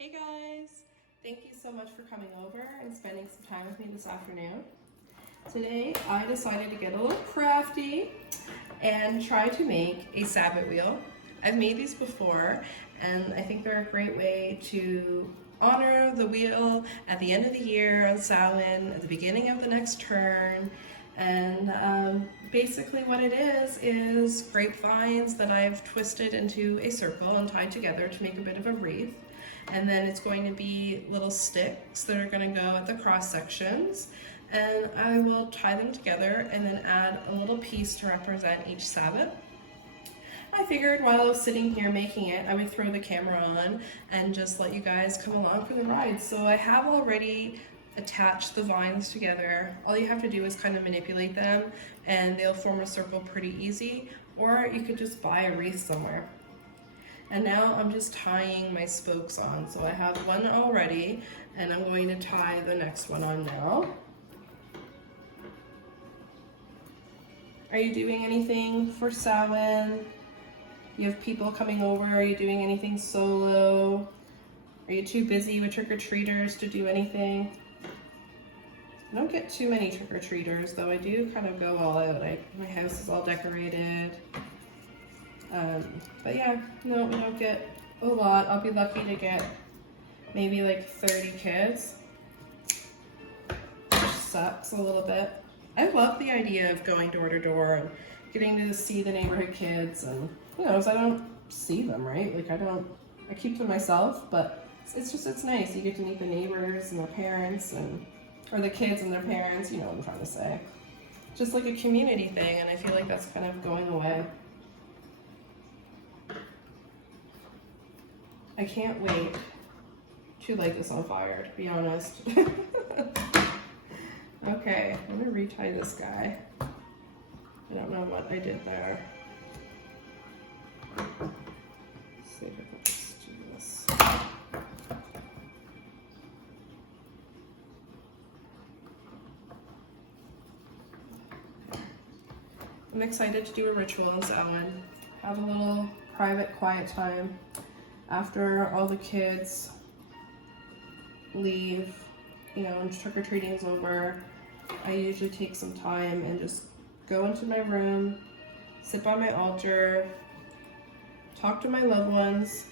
Hey guys, thank you so much for coming over and spending some time with me this afternoon. Today I decided to get a little crafty and try to make a Sabbat wheel. I've made these before and I think they're a great way to honor the wheel at the end of the year on Samhain, at the beginning of the next turn. And basically what it is grapevines that I've twisted into a circle and tied together to make a bit of a wreath. And then it's going to be little sticks that are going to go at the cross sections. And I will tie them together and then add a little piece to represent each Sabbath. I figured while I was sitting here making it, I would throw the camera on and just let you guys come along for the ride. So I have already attached the vines together. All you have to do is kind of manipulate them and they'll form a circle pretty easy, or you could just buy a wreath somewhere. And now I'm just tying my spokes on. So I have one already and I'm going to tie the next one on now. Are you doing anything for Samhain? You have people coming over? Are you doing anything solo? Are you too busy with trick-or-treaters to do anything? I don't get too many trick-or-treaters, though I do kind of go all out. My house is all decorated. But yeah, no, we don't get a lot. I'll be lucky to get maybe like 30 kids, which sucks a little bit. I love the idea of going door to door and getting to see the neighborhood kids, and you know, I don't see them, right? Like I keep to myself, but it's nice. You get to meet the neighbors and their parents, or the kids and their parents, you know what I'm trying to say. Just like a community thing, and I feel like that's kind of going away. I can't wait to light this on fire, to be honest. Okay, I'm gonna retie this guy. I don't know what I did there. Let's see if I can just do this. I'm excited to do a ritual in Samhain. Have a little private, quiet time after all the kids leave, you know, and trick-or-treating's over. I usually take some time and just go into my room, sit by my altar, talk to my loved ones,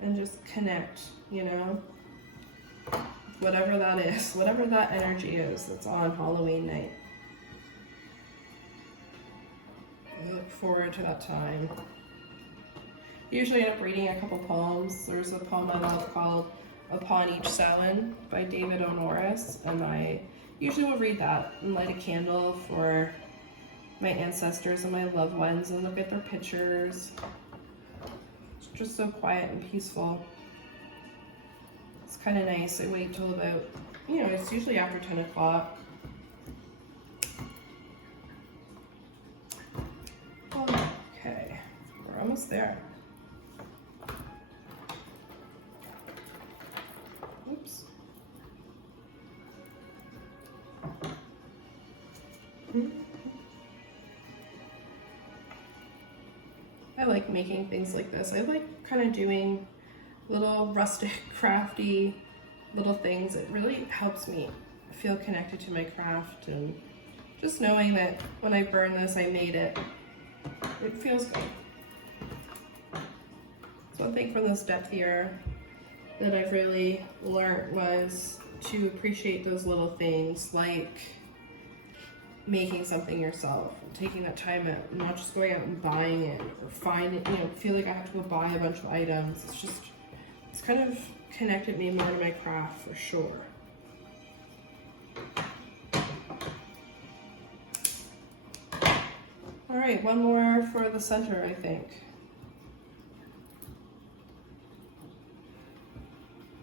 and just connect, you know, whatever that is, whatever that energy is that's on Halloween night. I look forward to that time. I usually end up reading a couple poems. There's a poem I love called Upon Each Samhain by David O. Norris, and I usually will read that and light a candle for my ancestors and my loved ones and look at their pictures. It's just so quiet and peaceful. It's kind of nice. I wait till about, you know, it's usually after 10 o'clock. Okay, we're almost there. Oops. I like making things like this. I like kind of doing little rustic, crafty little things. It really helps me feel connected to my craft, and just knowing that when I burn this, I made it. It feels good. So one thing from this depth here that I've really learned was to appreciate those little things, like making something yourself, taking that time out, not just going out and buying it or finding it, you know, feel like I have to go buy a bunch of items. It's kind of connected me more to my craft for sure. All right, one more for the center, I think.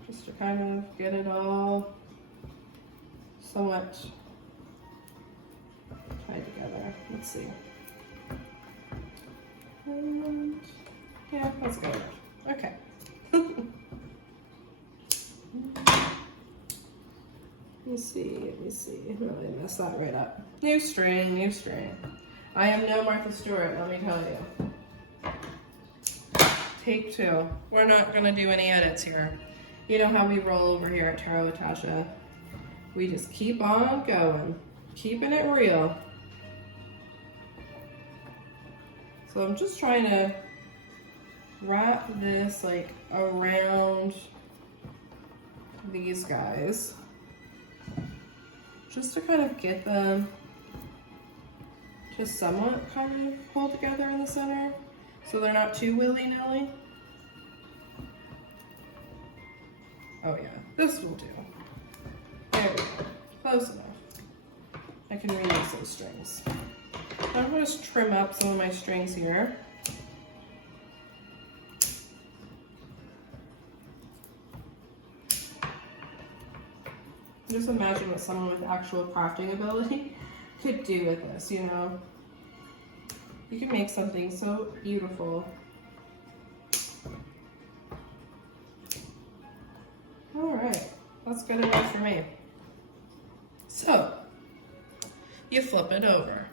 Just to kind of get it all somewhat tied together. Let's see. And yeah, that's good. Okay. Let me see. Really messed that right up. New string. I am no Martha Stewart, let me tell you. Take two. We're not gonna do any edits here. You know how we roll over here at Tarot with Tasha. We just keep on going, keeping it real. So I'm just trying to wrap this like around these guys, just to kind of get them to somewhat kind of hold together in the center, so they're not too willy-nilly. Oh yeah, this will do. There we go. Close enough. I can reuse those strings. I'm going to just trim up some of my strings here. Just imagine what someone with actual crafting ability could do with this, you know? You can make something so beautiful. All right, that's good enough for me. So, you flip it over,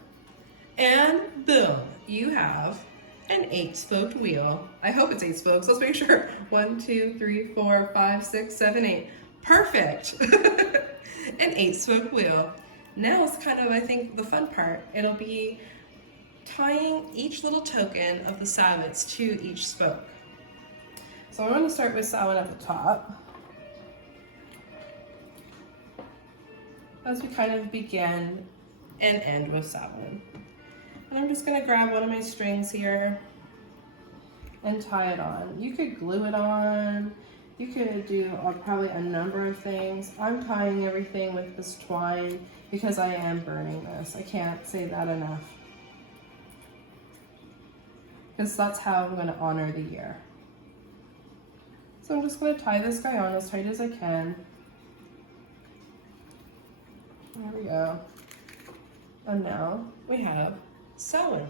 and boom, you have an 8-spoked wheel. I hope it's 8 spokes. Let's make sure. 1, 2, 3, 4, 5, 6, 7, 8. Perfect. An 8-spoke wheel. Now is kind of, I think, the fun part. It'll be tying each little token of the Sabbats to each spoke. So I'm going to start with Samhain at the top, as we kind of begin and end with Samhain. And I'm just going to grab one of my strings here and tie it on. You could glue it on. You could do probably a number of things. I'm tying everything with this twine because I am burning this. I can't say that enough. Because that's how I'm going to honor the year. So I'm just going to tie this guy on as tight as I can. There we go. And now we have Samhain.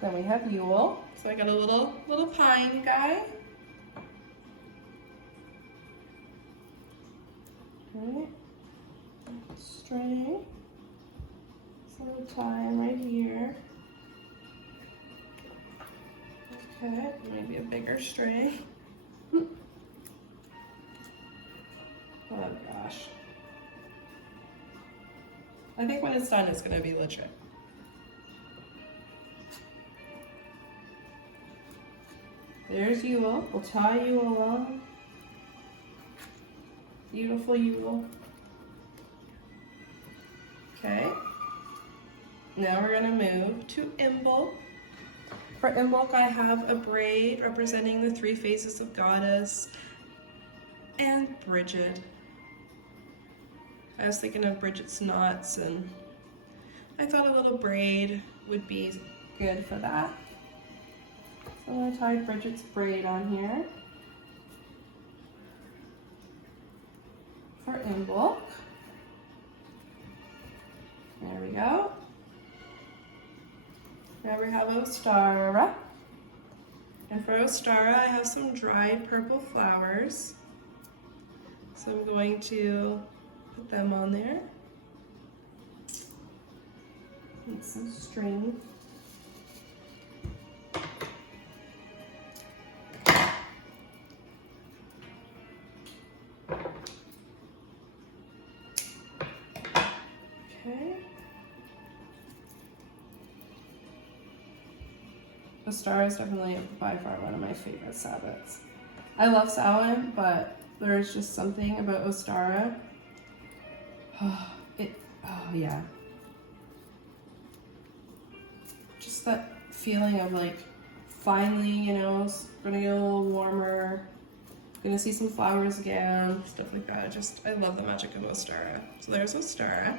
Then we have Yule. So I got a little pine guy. Okay. String. So we'll tie him right here. Okay, maybe a bigger string. Oh gosh. I think when it's done, it's going to be legit. There's Yule. We'll tie Yule on. Beautiful Yule. Okay. Now we're going to move to Imbolc. For Imbolc, I have a braid representing the 3 phases of Goddess and Bridget. I was thinking of Bridget's knots, and I thought a little braid would be good for that. So I'm going to tie Bridget's braid on here for Imbolc. There we go. Now we have Ostara. And for Ostara, I have some dried purple flowers. So I'm going to put them on there. And some string. Okay. Ostara is definitely by far one of my favorite Sabbats. I love Samhain, but there's just something about Ostara. Oh yeah. Just that feeling of like, finally, you know, it's gonna get a little warmer. Gonna see some flowers again, stuff like that. I love the magic of Ostara. So there's Ostara.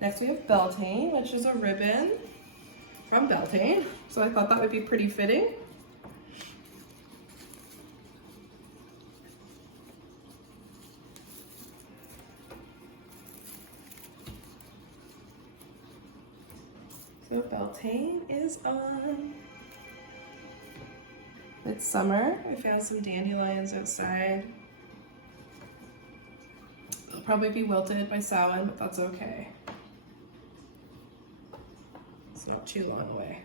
Next we have Beltane, which is a ribbon from Beltane. So I thought that would be pretty fitting. So Beltane is on. It's summer. I found some dandelions outside. They'll probably be wilted by Samhain, but that's okay. It's not too long away.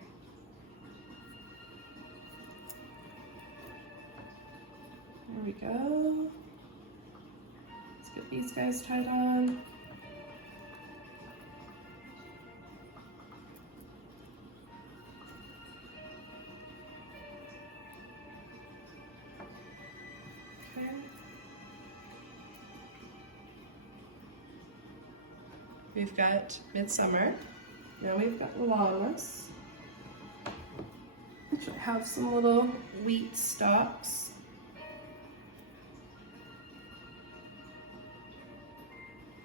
we go. Let's get these guys tied on. Okay. We've got Midsummer. Now we've got Llamas, which have some little wheat stalks.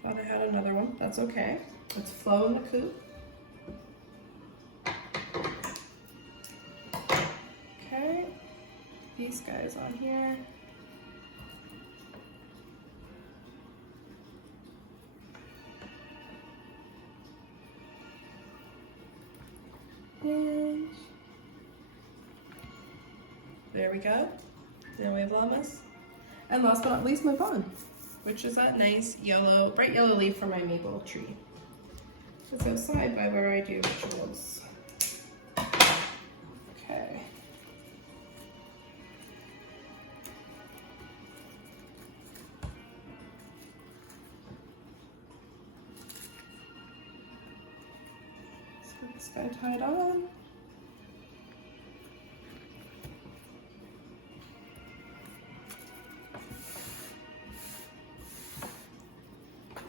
Thought I had another one. That's okay. Let's flow in the coop. Okay. These guys on here. And there we go. Now we have llamas. And last but not least, my fawn, which is that nice yellow, bright yellow leaf from my maple tree. It's outside by where I do rituals. Okay. This guy tied on.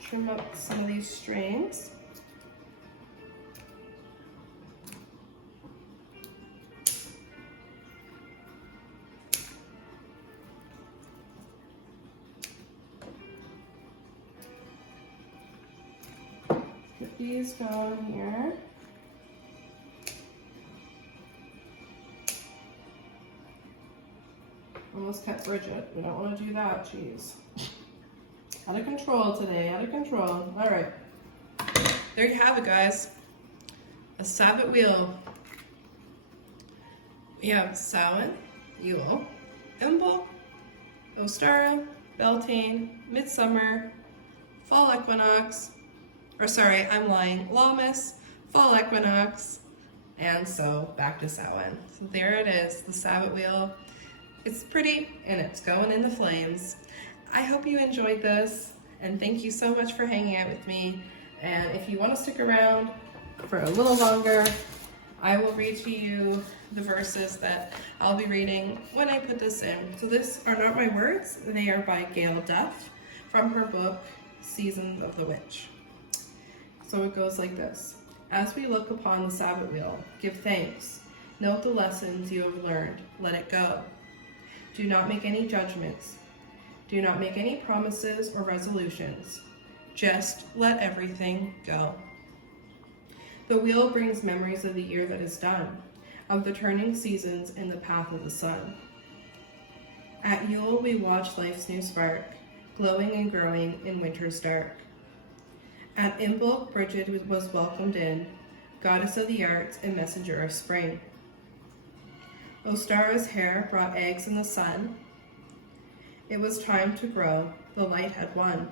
Trim up some of these strings. Get these going here. Almost cut Bridget. We don't want to do that, jeez. Out of control today, out of control. All right. There you have it, guys. A Sabbat wheel. We have Samhain, Yule, Imbolc, Ostara, Beltane, Midsummer, Fall Equinox, or sorry, I'm lying, Lammas, Fall Equinox, and so back to Samhain. So there it is, the Sabbat wheel. It's pretty and it's going in the flames. I hope you enjoyed this, and thank you so much for hanging out with me. And if you want to stick around for a little longer, I will read to you the verses that I'll be reading when I put this in. So these are not my words, they are by Gail Duff from her book, Seasons of the Witch. So it goes like this. As we look upon the Sabbat wheel, give thanks. Note the lessons you have learned. Let it go. Do not make any judgments. Do not make any promises or resolutions. Just let everything go. The wheel brings memories of the year that is done, of the turning seasons in the path of the sun. At Yule we watch life's new spark, glowing and growing in winter's dark. At Imbolc, Bridget was welcomed in, goddess of the arts and messenger of spring. Ostara's hair brought eggs in the sun. It was time to grow, the light had won.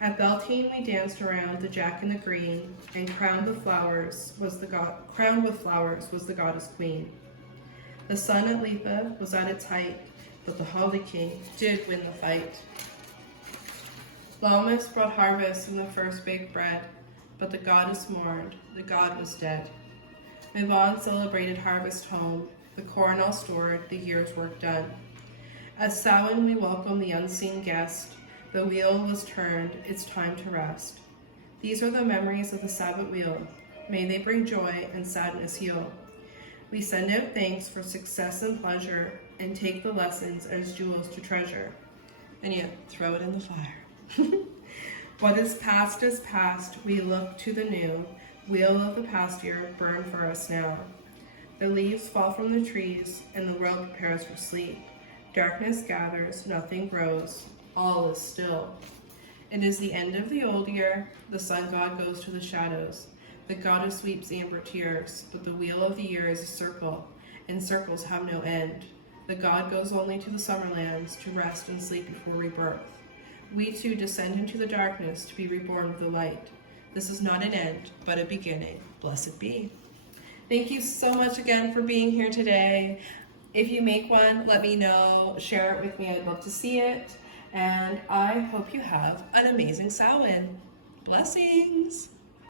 At Beltane we danced around the jack in the green, and crowned with flowers was the goddess queen. The sun at Letha was at its height, but the Holly King did win the fight. Lammas brought harvest and the first baked bread, but the goddess mourned, the god was dead. Mivan celebrated harvest home, the corn all stored, the year's work done. At Samhain we welcome the unseen guest, the wheel was turned, it's time to rest. These are the memories of the Sabbat wheel, may they bring joy and sadness heal. We send out thanks for success and pleasure, and take the lessons as jewels to treasure. And you throw it in the fire. What is past, we look to the new, wheel of the past year burn for us now. The leaves fall from the trees, and the world prepares for sleep. Darkness gathers, nothing grows, all is still. It is the end of the old year, the sun god goes to the shadows. The goddess weeps amber tears, but the wheel of the year is a circle, and circles have no end. The god goes only to the summerlands, to rest and sleep before rebirth. We too descend into the darkness, to be reborn with the light. This is not an end, but a beginning. Blessed be. Thank you so much again for being here today. If you make one, let me know, share it with me. I'd love to see it. And I hope you have an amazing Samhain. Blessings.